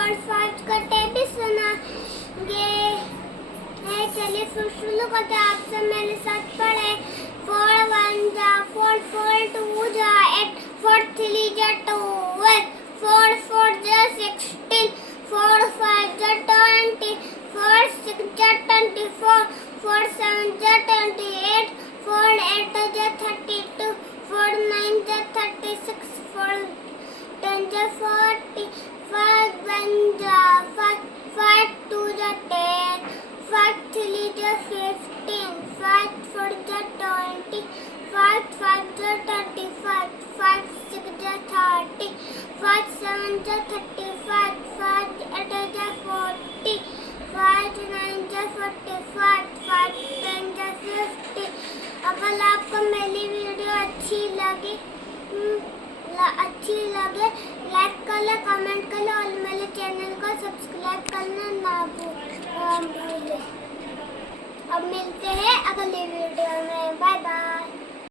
4 5 कटे भी सुनाएंगे। चलिए फिर शुरू करते हैं। आप सब मेरे साथ पढ़े। 4 1 जा 4 4 2 जा 8 4 3 जा 12 4 4 जा 16 4 5 जा 20 4 6 जा 24 4 7 जा 28 4 8 जा 32 4 9 जा 36 4 10 जा 40 5 1 जा 5 5 2 जा 10 5 3 जा 15 5 4 जा 20 5 5 जा 25 5 6 जा 30 5 7 जा 35 5 8 जा 40 5 9 जा 45 5 10 जा 50। अगर आपको मेरी वीडियो अच्छी लगे लाइक कर लो, कमेंट कर लो और मेरे चैनल को सब्सक्राइब करना ना भूलें। अब मिलते हैं अगले वीडियो में। Bye bye.